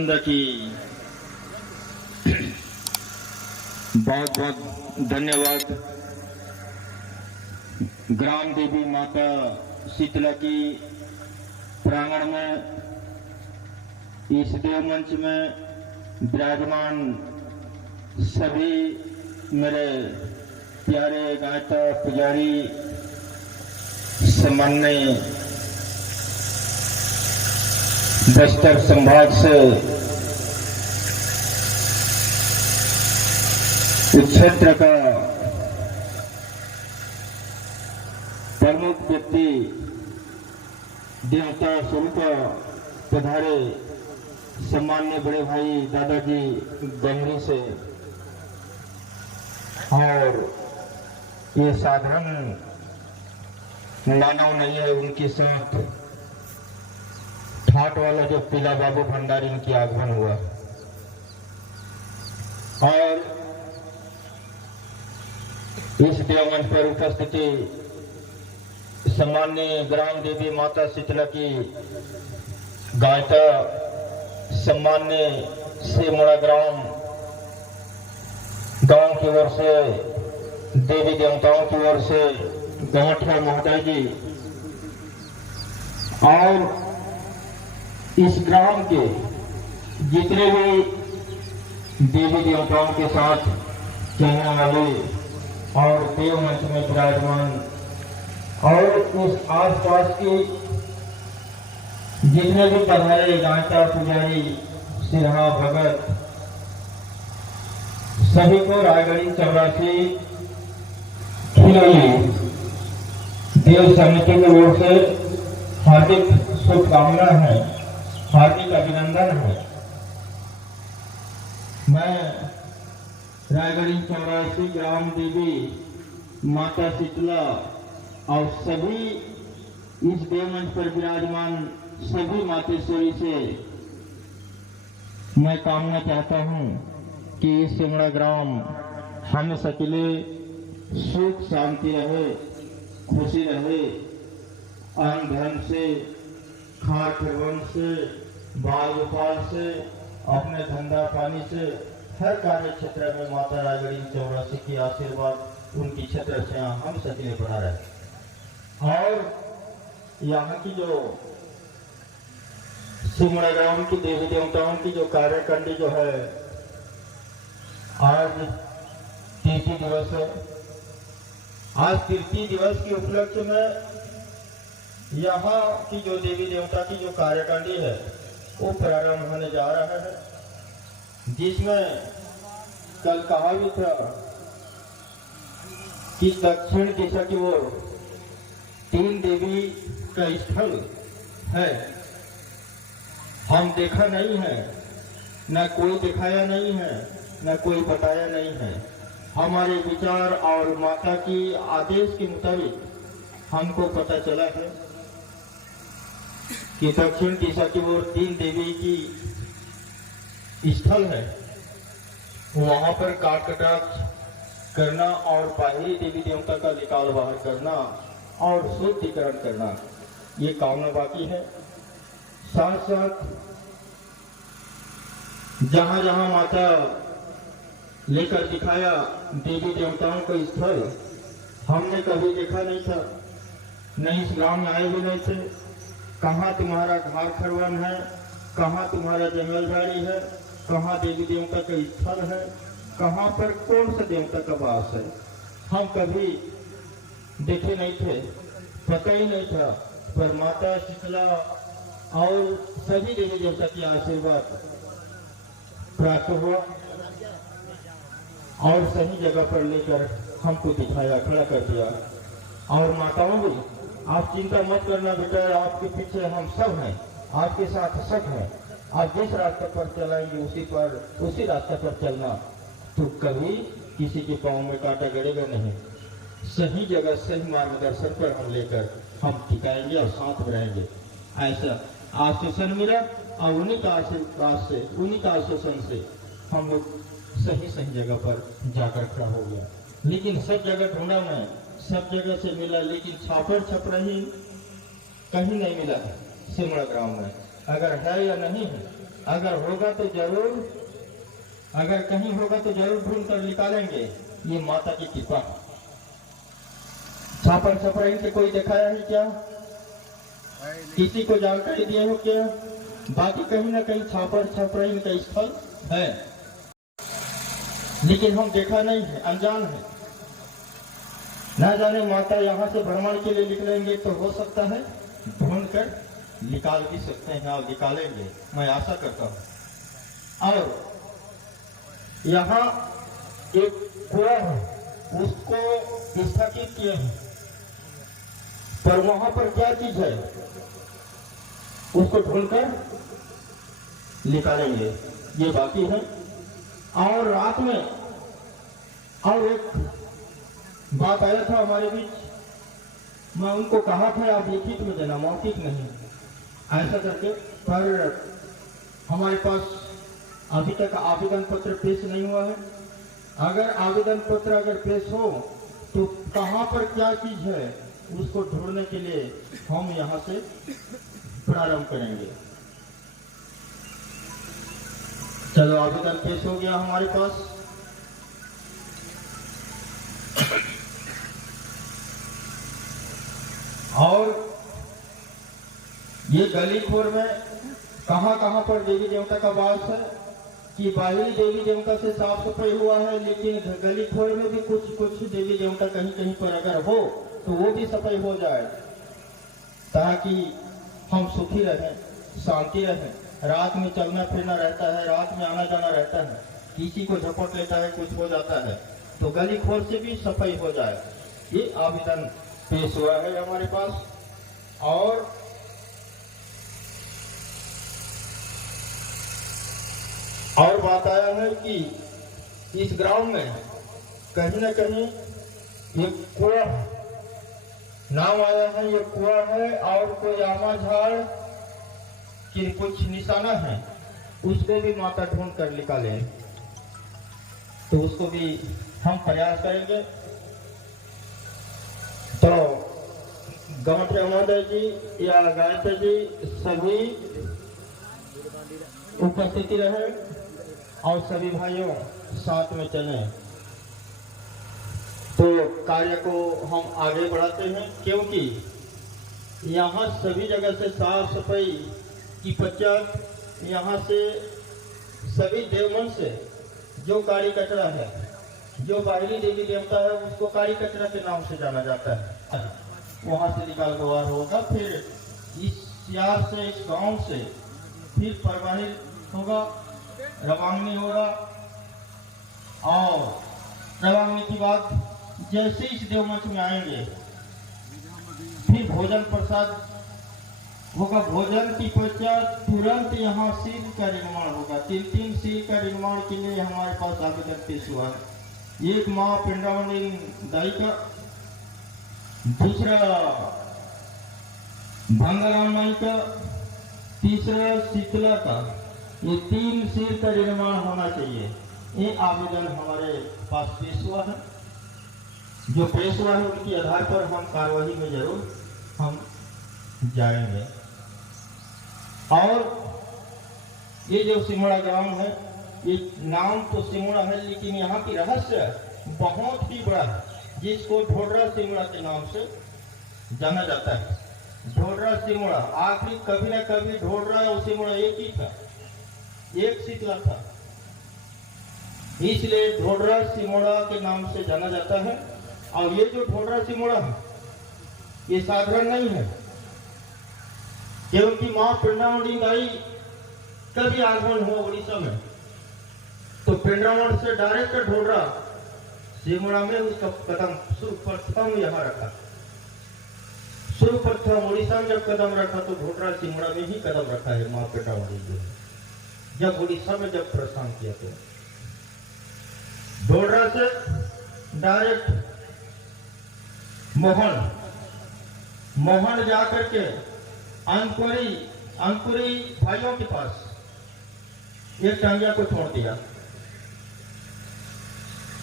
सच्चिदानंद की बहुत बहुत धन्यवाद। ग्राम देवी माता शीतला की प्रांगण में इस देव मंच में विराजमान सभी मेरे प्यारे गायता पुजारी सम्माननीय बस्तर संभाग से उस क्षेत्र का प्रमुख व्यक्ति देवता स्वरूप पधारे सम्मान्य बड़े भाई दादाजी गंगरी से, और ये साधारण मानव नहीं है, उनके साथ ठाट वाला जो पीला बाबू भंडारी इनकी आगमन हुआ। और इस देवमंच पर उपस्थिति सम्माननीय ग्राम देवी माता शीतला की गायता सम्मान्य सेमुड़ा गांव की ओर से, देवी देवताओं की ओर से गौठा महोदय जी, और इस ग्राम के जितने भी देवी देवताओं के साथ चलने वाले और देव मंच में विराजमान, और उस आसपास की जितने भी पधारे गायता पुजारी सिरहा भगत, सभी को रायगढ़ी 84 खिलौनी देव समिति की ओर से हार्दिक शुभकामना है, हार्दिक अभिनंदन है। मैं रायगढ़ी 84 ग्राम देवी माता शीतला और सभी इस देवमंच पर विराजमान सभी मातेश्वरी से मैं कामना चाहता हूं कि इस सिमड़ा ग्राम हमेशा के लिए सुख शांति रहे, खुशी रहे, अन्न धन से, खान खरवन से, बाल गोपाल से, अपने धंधा पानी से, हर कार्य क्षेत्र में माता रायगढ़ी 84 की आशीर्वाद उनकी क्षेत्र से हम सभी ने बना रहे। और यहाँ की जो सिमड़ा ग्राम की देवी देवताओं की जो कार्यकांडी जो है, आज तृतीय दिवस है। आज तृतीय दिवस के उपलक्ष्य में यहाँ की जो देवी देवता की जो कार्यकांडी है वो प्रारंभ होने जा रहा है, जिसमें कल कहा भी था कि दक्षिण दिशा की ओर 3 देवी का स्थल है। हम देखा नहीं है, न कोई दिखाया नहीं है, न कोई बताया नहीं है। हमारे विचार और माता की आदेश के मुताबिक हमको पता चला है कि दक्षिण दिशा की ओर 3 देवी की स्थल है। वहां पर काट कटाक्ष करना और बाहरी देवी देवता का निकाल बाहर करना और शुद्धिकरण करना, ये कामना बाकी है। साथ साथ जहां जहां माता लेकर दिखाया देवी देवताओं का स्थल, हमने कभी देखा नहीं था, नहीं इस गांव में आए भी नहीं थे। कहाँ तुम्हारा घाट खरवन है, कहाँ तुम्हारा जंगल झाड़ी है, कहाँ देवी देवता का स्थल है, कहाँ पर कौन सा देवता का वास है, हम कभी देखे नहीं थे, पता ही नहीं था। पर माता शीतला और सभी देवी देवता की आशीर्वाद प्राप्त हुआ और सही जगह पर लेकर हमको दिखाया, खड़ा कर दिया। और माताओं भी, आप चिंता मत करना बेटा, आपके पीछे हम सब हैं, आपके साथ सब हैं। आप जिस रास्ते पर चलाएंगे उसी रास्ते पर चलना, तो कभी किसी के पाँव में कांटा गड़ेगा नहीं। सही जगह सही मार्गदर्शन पर हम लेकर हम टिकाएंगे और साथ में रहेंगे, ऐसा आश्वासन मिला। और उन्हीं का आशीर्वाद से, उन्हीं का आश्वासन से हम लोग सही जगह पर जाकर खड़ा हो गया। लेकिन सब जगह ढूंढा मैं, सब जगह से मिला, लेकिन छापर छपरा ही कहीं नहीं मिला है सिमड़ा ग्राम में। अगर है या नहीं है, अगर होगा तो जरूर, अगर कहीं होगा तो जरूर ढूंढ कर निकालेंगे। ये माता की कृपा। छापर छपराइन से कोई दिखाया है क्या? किसी को जानकारी दिए हो क्या? बाकी कहीं ना कहीं छापर छपराइन का स्थल है, लेकिन हम देखा नहीं है, अनजान है। ना जाने माता यहाँ से भ्रमण के लिए निकलेंगे तो हो सकता है ढूंढ कर निकाल भी सकते हैं और निकालेंगे, मैं आशा करता हूँ। और यहाँ एक कुआं है, उसको स्थापित किए हैं, पर वहां पर क्या चीज है उसको ढूंढकर निकालेंगे, ये बाकी है। और रात में और एक बात आया था हमारे बीच, मैं उनको कहा था आप लिखित में देना, मौखिक नहीं, ऐसा करके, पर हमारे पास अभी तक आवेदन पत्र पेश नहीं हुआ है। अगर आवेदन पत्र अगर पेश हो तो कहाँ पर क्या चीज है उसको ढूंढने के लिए हम यहाँ से प्रारंभ करेंगे। चलो, आवेदन पेश हो गया हमारे पास। और ये गली खोर में कहाँ पर देवी देवता का वास है कि बाहरी देवी देवता से साफ सफाई हुआ है, लेकिन गली खोर में भी कुछ देवी देवता कहीं कहीं पर अगर हो तो वो भी सफाई हो जाए, ताकि हम सुखी रहें, शांति रहें। रात में चलना फिरना रहता है, रात में आना जाना रहता है, किसी को झपट लेता है, कुछ हो जाता है, तो गली खोर से भी सफाई हो जाए। ये आवेदन पेश हुआ है हमारे पास। और बात आया है कि इस ग्राउंड में कहीं ना कहीं एक कुआं नाम आया है, ये कुआं है और कोई आमा झाड़ की कुछ निशाना है, उसको भी माता ढूंढ कर निकाले, तो उसको भी हम प्रयास करेंगे। तो गमट्रिया महोदय जी या गायत्री जी सभी उपस्थिति रहे और सभी भाइयों साथ में चलें, तो कार्य को हम आगे बढ़ाते हैं, क्योंकि यहाँ सभी जगह से साफ सफाई की पश्चात यहाँ से सभी देवमन से जो काली कचरा है, जो बाहरी देवी देवता है, उसको काली कचरा के नाम से जाना जाता है, वहाँ से निकाल गवार होगा, फिर इस यार से, इस गांव से फिर प्रवाहित होगा, रवांगनी होगा, और रवांगनी की बात जैसे इस देवमंच में आएंगे फिर भोजन प्रसाद होगा। भोजन की पश्चात तुरंत यहाँ शिव का निर्माण होगा। 3 शिव का निर्माण के लिए हमारे पास आवेदन पेश हुआ है। एक माँ पिंडावनी दाई का, दूसरा भंगाराम माई का, तीसरा शीतला का, ये 3 शिव का निर्माण होना चाहिए। ये आवेदन हमारे पास पेश हुआ है। जो पेश हुआ है उनके आधार पर हम कार्यवाही में जरूर हम जाएंगे। और ये जो सिमड़ा ग्राम है, ये नाम तो सिमड़ा है, लेकिन यहाँ की रहस्य बहुत ही बड़ा है, जिसको ढोडरा सिमड़ा के नाम से जाना जाता है। ढोडरा सिमड़ा, आखिर कभी न कभी ढोडरा और सिमड़ा एक ही था, एक शीतला था, इसलिए ढोडरा सिमड़ा के नाम से जाना जाता है। और ये जो ढोडरा सिमड़ा है ये साधारण नहीं है, क्योंकि माँ पिंडावनी दाई का भी आगमन हुआ उड़ीसा में, तो पिंडावन से डायरेक्ट ढोडरा सिमड़ा में उसका कदम सर्वप्रथम यहाँ रखा। सर्वप्रथम उड़ीसा में जब कदम रखा तो ढोडरा सिमड़ा में ही कदम रखा है माँ पिंडावनी जी, जब उड़ीसा में जब प्रस्थान किया तो ढोडरा से डायरेक्ट मोहन जाकर के अंकुरी भाइयों के पास एक टांगिया को छोड़ दिया।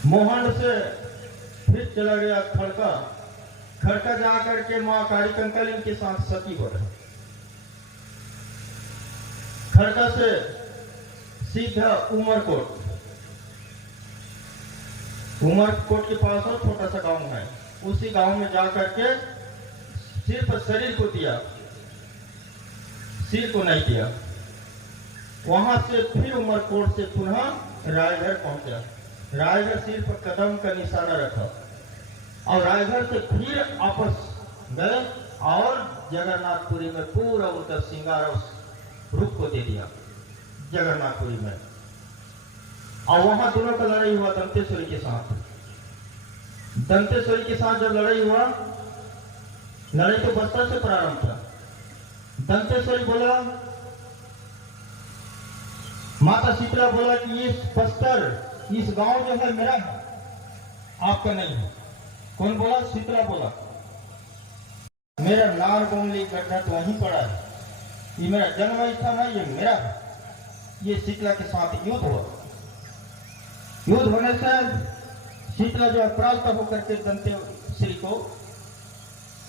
मोहन से फिर चला गया खड़का जाकर के माँ काली कंकालिन के साथ सती हो रहे। खड़का से सीधा उमरकोट के पास में छोटा सा गांव है, उसी गांव में जाकर के सिर्फ शरीर को दिया, सिर को नहीं दिया। वहां से फिर उमरकोट से पुनः रायगढ़ पहुंचा। रायगढ़ सिर्फ कदम का निशाना रखा और रायगढ़ से फिर वापस गए और जगन्नाथपुरी में पूरा उनका श्रृंगार रूप को दे दिया जगन्नाथपुरी में। और वहां दोनों का लड़ाई हुआ दंतेश्वरी के साथ। दंतेश्वरी के साथ जब लड़ाई हुआ, लड़ाई तो बस्तर से प्रारंभ था। दंतेश्वरी बोला, माता शीतला बोला कि ये बस्तर, इस गांव जो है मेरा है, आपका नहीं है। कौन बोला? शीतला बोला। मेरा नार गोमली गड्ढा तो वहीं पड़ा है, ये मेरा जन्म स्थान है, ये मेरा है। ये शीतला के साथ युद्ध हुआ। युद्ध होने से शीतला जो है प्राप्त होकर के दंतेश्वरी को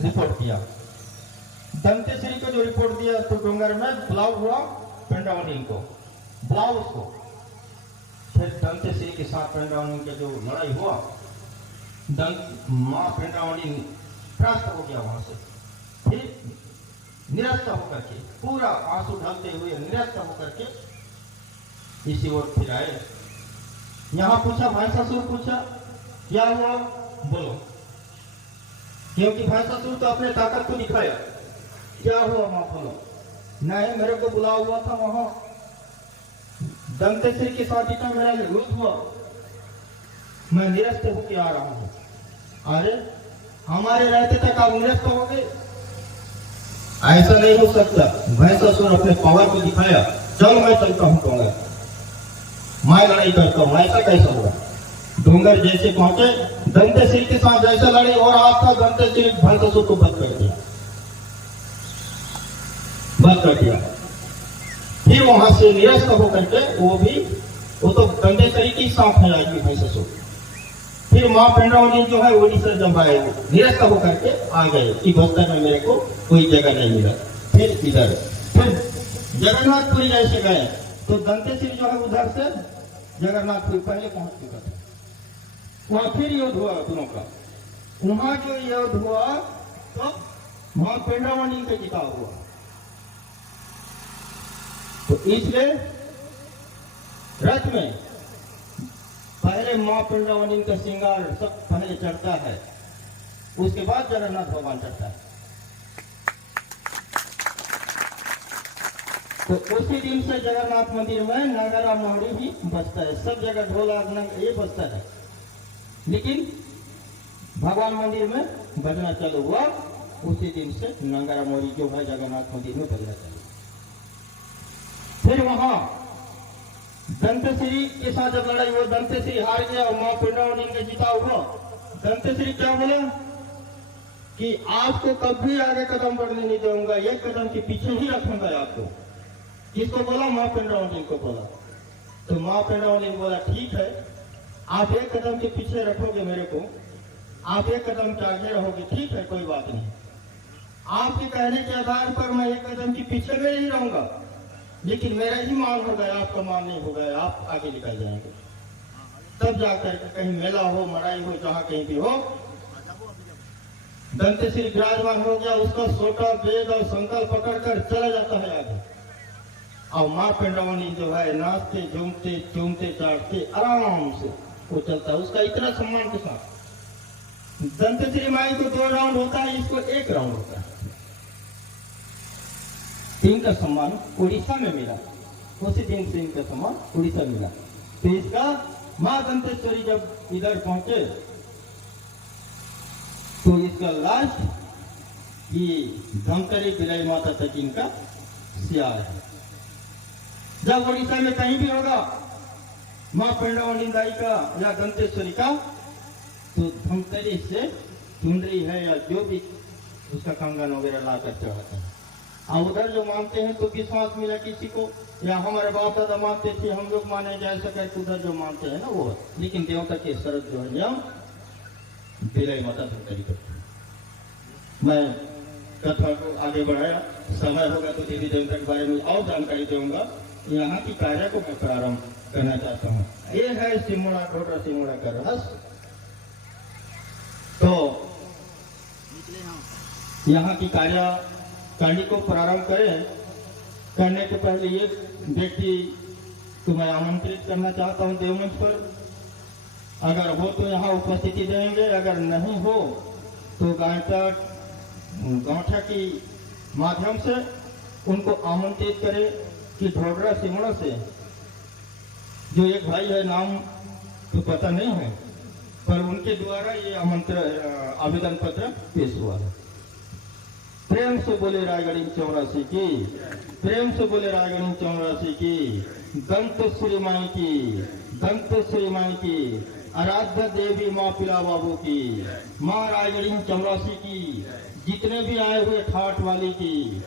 रिपोर्ट किया। दंतेश्वरी को जो रिपोर्ट दिया तो डोंगर में बुलाव हुआ पेंडावनी को, बुलाओ उसको। फिर दंतेश्वरी के साथ पेंडावनी का जो लड़ाई हुआ, मां पेंडावनी त्रस्त हो गया वहां से। फिर निरस्त होकर के, पूरा आंसू ढलते हुए निरस्त होकर के इसी ओर फिर आए। यहां पूछा, भैंसासुर पूछा क्या हुआ, बोलो। क्योंकि भैंसासुर तो अपने ताकत को दिखाया। क्या हुआ मां, बोलो। नहीं, मेरे को बुला हुआ था वहां, दंतेश्वरी के साथ इतना मेरा युद्ध हुआ, मैं निरस्त होकर आ रहा हूं। अरे हमारे रहते तक आप निरस्त हो गए? ऐसा नहीं हो सकता। भैंसासुर अपने पावर को दिखाया, चल मैं चलता हूं डोंगर, मैं लड़ाई करता हूं। ऐसा कैसा होगा? डोंगर जैसे पहुंचे, दंतेश्वरी के साथ जैसा लड़े और आपका दंतेश्वरी भैंसासुर को बंद कर दिया, बंद कर दिया। फिर वहां से निरस्त होकर के वो तो दंतेश्वरी की साथ है आदमी भैंसासुर। फिर मां पेंडावनी जो है ओडिशा जब आए, निरस्त होकर के आ गए कि बस्तर में मेरे को कोई जगह नहीं मिला। फिर इधर फिर जगन्नाथपुरी जैसे गए तो दंतेश्वरी जो है उधर से जगन्नाथपुरी पहले पहुंच चुका था। वहां फिर युद्ध हुआ दोनों का। वहां जो युद्ध हुआ तो मां पेंडावनी का जिता हुआ। तो इसलिए रथ में पहले मां पेंडावनी का श्रृंगार सब पहले चढ़ता है, उसके बाद जगन्नाथ भगवान चढ़ता है। तो उसी दिन से जगन्नाथ मंदिर में नगारा मोहरी भी बजता है। सब जगह ढोल ये बजता है, लेकिन भगवान मंदिर में बजना चालू हुआ उसी दिन से नगारा मोहरी जो है जगन्नाथ मंदिर में बजना चालू। फिर वहां दंतेश्वरी के साथ जब लड़ाई हुआ, दंतेश्वरी हार गया और मां पेंडावनी का जीता हुआ। दंतेश्वरी क्या बोला कि आपको कभी आगे कदम बढ़ने नहीं दूंगा, एक कदम के पीछे ही रखूंगा आपको। किसको बोला? मां पेंडावनी को बोला। तो मां पेंडावनी बोला ठीक है, आप एक कदम के पीछे रखोगे मेरे को, आप एक कदम के आगे रहोगे, ठीक है, कोई बात नहीं। आपके कहने के आधार पर मैं एक कदम के पीछे में नहीं रहूंगा, लेकिन मेरा ही मान हो गया, आपका मान नहीं हो गया, आप आगे निकल जाएंगे। तब जाकर कहीं मेला हो, मड़ाई हो, जहां कहीं भी हो, दंतेश्वरी विराजमान हो गया, उसका सोटा वेद और संकल्प पकड़कर चला जाता है आगे। और मां पेंडावनी जो है नाचते झूमते चूमते चाटते आराम से वो चलता है, उसका इतना सम्मान के साथ। दंतेश्वरी माई को 2 राउंड होता है, इसको 1 राउंड होता है। इनका सम्मान उड़ीसा में मिला, उसी दिन से इनका सम्मान उड़ीसा मिला। तो इसका मां दंतेश्वरी जब इधर पहुंचे तो इसका लास्ट ये धमतरी बिलाई माता तक इनका सियार है। जब उड़ीसा में कहीं भी होगा मां पेंडावनी दाई का या दंतेश्वरी का, तो धमतरी से चुनरी है या जो भी उसका कंगन वगैरह लाकर चढ़ाता है। और उधर जो मानते हैं तो विश्वास मिला किसी को, या हमारे बाप दादा मानते थे, हम लोग माने जा सके, उधर जो मानते हैं ना वो। लेकिन देवता के शरत जो है नियम बिलाई माता धमतरी करते हैं। मैं कथा को आगे बढ़ाया, समय होगा तो देवी देवता के बारे में और जानकारी दूंगा। यहाँ की कार्य को मैं प्रारंभ करना चाहता हूँ। ये है सिमुड़ा ढोडरा सिमुड़ा का रहस्य। तो यहाँ की कार्यकारिणी को प्रारंभ करें। करने के पहले ये व्यक्ति को मैं आमंत्रित करना चाहता हूँ देवमंच पर। अगर हो तो यहाँ उपस्थिति देंगे, अगर नहीं हो तो गांठा की माध्यम से उनको आमंत्रित करें कि ढोडरा सिमुड़ा से जो एक भाई है, नाम तो पता नहीं है, पर उनके द्वारा ये आवेदन पत्र पेश हुआ है। प्रेम से बोले रायगढ़ी चौरासी की, प्रेम से बोले रायगढ़ी चौरासी की, दंत श्री माई की, दंत श्री माई की, आराध्य देवी माँ पिला बाबू की, माँ रायगढ़ी चौरासी की, जितने भी आए हुए ठाट वाली की,